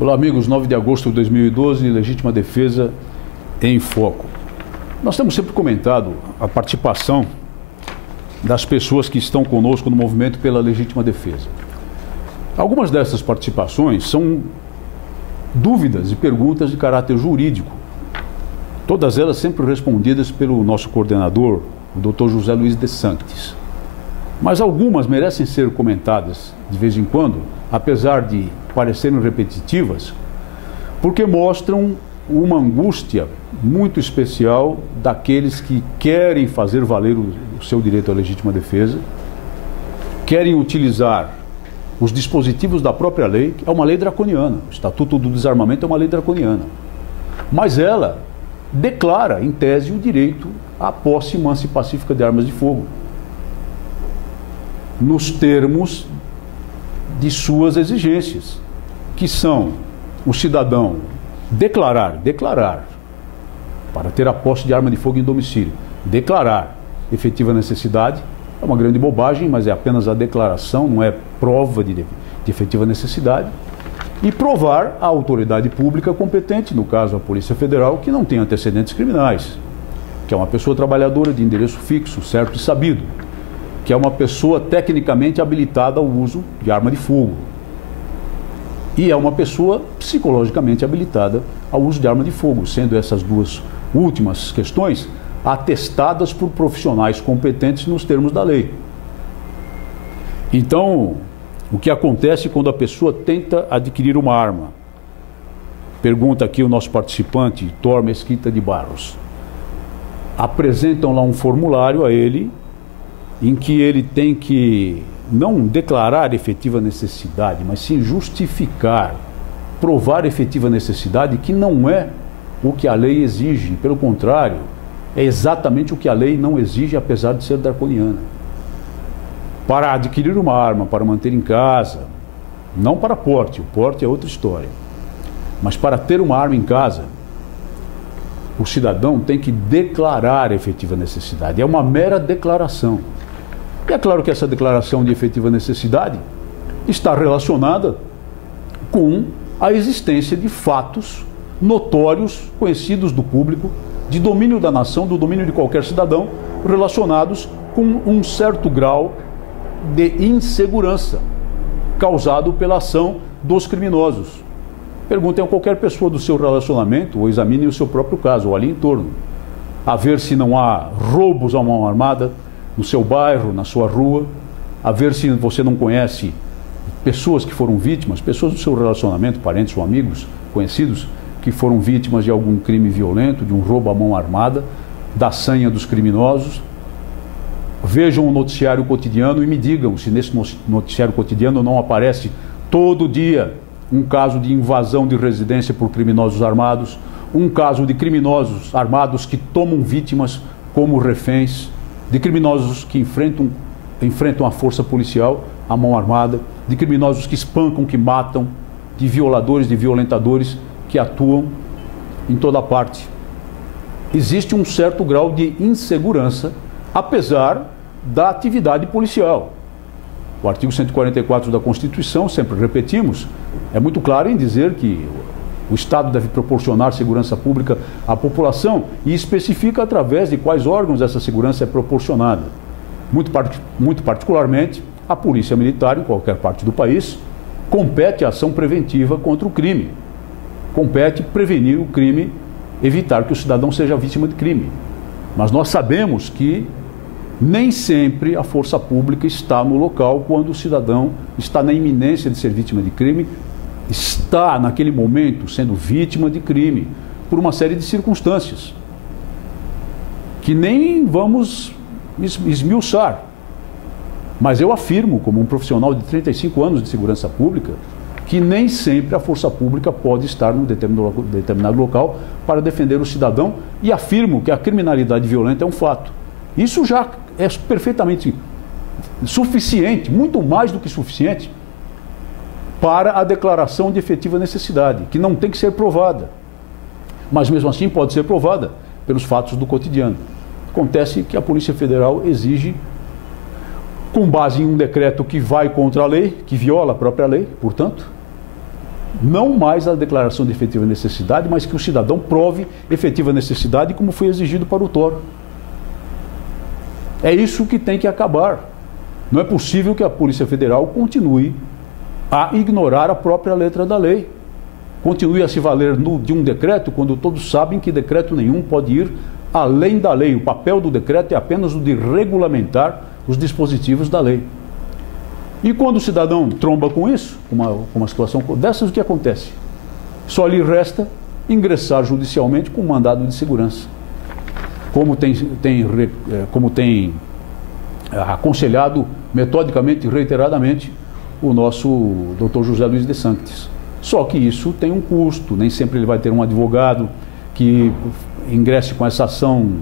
Olá amigos, 9 de agosto de 2012, Legítima Defesa em Foco. Nós temos sempre comentado a participação das pessoas que estão conosco no movimento pela legítima defesa. Algumas dessas participações são dúvidas e perguntas de caráter jurídico, todas elas sempre respondidas pelo nosso coordenador, o Dr. José Luiz de Sanctis. Mas algumas merecem ser comentadas de vez em quando, apesar de parecerem repetitivas, porque mostram uma angústia muito especial daqueles que querem fazer valer o seu direito à legítima defesa, querem utilizar os dispositivos da própria lei, que é uma lei draconiana. O Estatuto do Desarmamento é uma lei draconiana. Mas ela declara, em tese, o direito à posse mansa e pacífica de armas de fogo, nos termos de suas exigências, que são o cidadão declarar, para ter a posse de arma de fogo em domicílio, declarar efetiva necessidade, é uma grande bobagem, mas é apenas a declaração, não é prova de efetiva necessidade, e provar à autoridade pública competente, no caso a Polícia Federal, que não tem antecedentes criminais, que é uma pessoa trabalhadora de endereço fixo, certo e sabido, que é uma pessoa tecnicamente habilitada ao uso de arma de fogo. E é uma pessoa psicologicamente habilitada ao uso de arma de fogo, sendo essas duas últimas questões atestadas por profissionais competentes nos termos da lei. Então, o que acontece quando a pessoa tenta adquirir uma arma? Pergunta aqui o nosso participante, Thor Mesquita de Barros. Apresentam lá um formulário a ele, em que ele tem que não declarar efetiva necessidade, mas sim justificar, provar efetiva necessidade, que não é o que a lei exige. Pelo contrário, é exatamente o que a lei não exige, apesar de ser draconiana. Para adquirir uma arma, para manter em casa, não para porte, o porte é outra história, mas para ter uma arma em casa, o cidadão tem que declarar efetiva necessidade. É uma mera declaração. E é claro que essa declaração de efetiva necessidade está relacionada com a existência de fatos notórios, conhecidos do público, de domínio da nação, do domínio de qualquer cidadão, relacionados com um certo grau de insegurança causado pela ação dos criminosos. Perguntem a qualquer pessoa do seu relacionamento, ou examinem o seu próprio caso, ou ali em torno, a ver se não há roubos à mão armada no seu bairro, na sua rua, a ver se você não conhece pessoas que foram vítimas, pessoas do seu relacionamento, parentes ou amigos, conhecidos, que foram vítimas de algum crime violento, de um roubo à mão armada, da sanha dos criminosos. Vejam o noticiário cotidiano e me digam se nesse noticiário cotidiano não aparece todo dia um caso de invasão de residência por criminosos armados, um caso de criminosos armados que tomam vítimas como reféns, de criminosos que enfrentam a força policial, a mão armada, de criminosos que espancam, que matam, de violadores, de violentadores que atuam em toda parte. Existe um certo grau de insegurança, apesar da atividade policial. O artigo 144 da Constituição, sempre repetimos, é muito claro em dizer que o Estado deve proporcionar segurança pública à população e especifica através de quais órgãos essa segurança é proporcionada. Muito particularmente, a Polícia Militar, em qualquer parte do país, compete a ação preventiva contra o crime. Compete prevenir o crime, evitar que o cidadão seja vítima de crime. Mas nós sabemos que nem sempre a força pública está no local quando o cidadão está na iminência de ser vítima de crime, está naquele momento sendo vítima de crime por uma série de circunstâncias que nem vamos esmiuçar. Mas eu afirmo, como um profissional de 35 anos de segurança pública, que nem sempre a força pública pode estar num determinado local para defender o cidadão, e afirmo que a criminalidade violenta é um fato. Isso já é perfeitamente suficiente, muito mais do que suficiente, para a declaração de efetiva necessidade, que não tem que ser provada. mas mesmo assim pode ser provada pelos fatos do cotidiano. Acontece que a Polícia Federal exige, com base em um decreto que vai contra a lei, que viola a própria lei, portanto, não mais a declaração de efetiva necessidade, mas que o cidadão prove efetiva necessidade, como foi exigido para o TOR. É isso que tem que acabar. Não é possível que a Polícia Federal continue a ignorar a própria letra da lei. Continue a se valer de um decreto, quando todos sabem que decreto nenhum pode ir além da lei. O papel do decreto é apenas o de regulamentar os dispositivos da lei. E quando o cidadão tromba com isso, com uma situação dessas, o que acontece? Só lhe resta ingressar judicialmente com mandado de segurança. Como tem aconselhado metodicamente e reiteradamente o nosso Dr. José Luiz de Sanctis. Só que isso tem um custo, nem sempre ele vai ter um advogado que ingresse com essa ação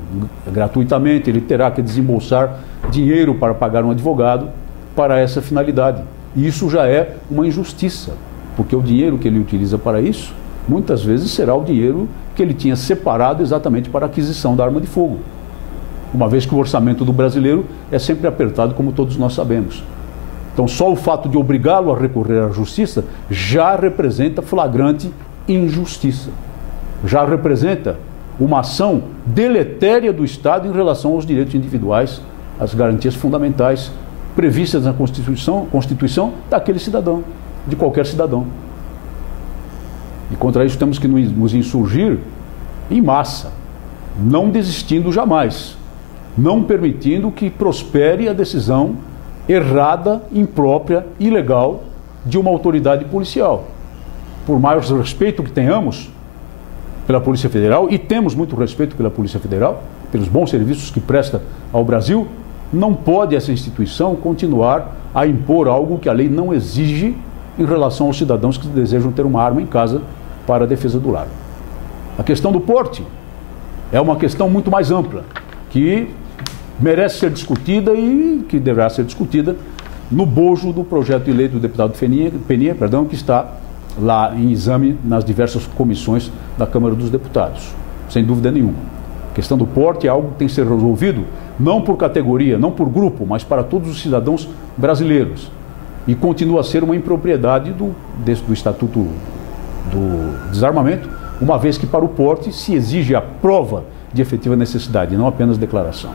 gratuitamente, ele terá que desembolsar dinheiro para pagar um advogado para essa finalidade. E isso já é uma injustiça, porque o dinheiro que ele utiliza para isso, muitas vezes será o dinheiro que ele tinha separado exatamente para a aquisição da arma de fogo. Uma vez que o orçamento do brasileiro é sempre apertado, como todos nós sabemos. Então, só o fato de obrigá-lo a recorrer à justiça já representa flagrante injustiça. Já representa uma ação deletéria do Estado em relação aos direitos individuais, às garantias fundamentais previstas na Constituição daquele cidadão, de qualquer cidadão. E contra isso temos que nos insurgir em massa, não desistindo jamais, não permitindo que prospere a decisão errada, imprópria, ilegal de uma autoridade policial. Por mais respeito que tenhamos pela Polícia Federal, e temos muito respeito pela Polícia Federal, pelos bons serviços que presta ao Brasil, não pode essa instituição continuar a impor algo que a lei não exige em relação aos cidadãos que desejam ter uma arma em casa para a defesa do lar. A questão do porte é uma questão muito mais ampla, que merece ser discutida e que deverá ser discutida no bojo do projeto de lei do deputado Peninha, que está lá em exame nas diversas comissões da Câmara dos Deputados, sem dúvida nenhuma. A questão do porte é algo que tem que ser resolvido não por categoria, não por grupo, mas para todos os cidadãos brasileiros. E continua a ser uma impropriedade do Estatuto do Desarmamento, uma vez que para o porte se exige a prova de efetiva necessidade, não apenas declaração.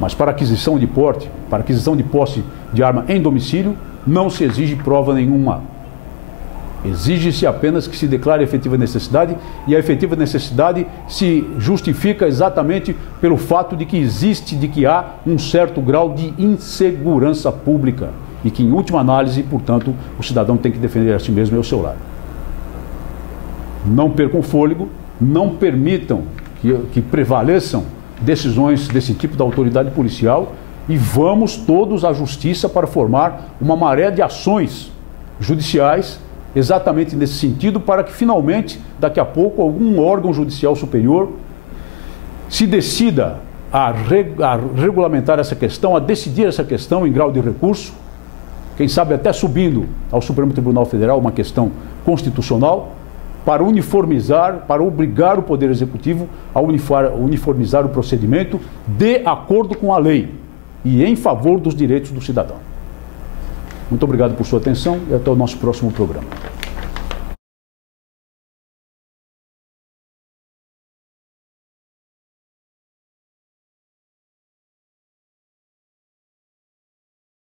Mas para aquisição de porte, para aquisição de posse de arma em domicílio, não se exige prova nenhuma. Exige-se apenas que se declare efetiva necessidade, e a efetiva necessidade se justifica exatamente pelo fato de que há um certo grau de insegurança pública e que, em última análise, portanto, o cidadão tem que defender a si mesmo e o seu lar. Não percam fôlego, não permitam que prevaleçam decisões desse tipo da autoridade policial, e vamos todos à justiça para formar uma maré de ações judiciais exatamente nesse sentido, para que finalmente, daqui a pouco, algum órgão judicial superior se decida a regulamentar essa questão, a decidir essa questão em grau de recurso, quem sabe até subindo ao Supremo Tribunal Federal uma questão constitucional, para uniformizar, para obrigar o Poder Executivo a uniformizar o procedimento de acordo com a lei e em favor dos direitos do cidadão. Muito obrigado por sua atenção e até o nosso próximo programa.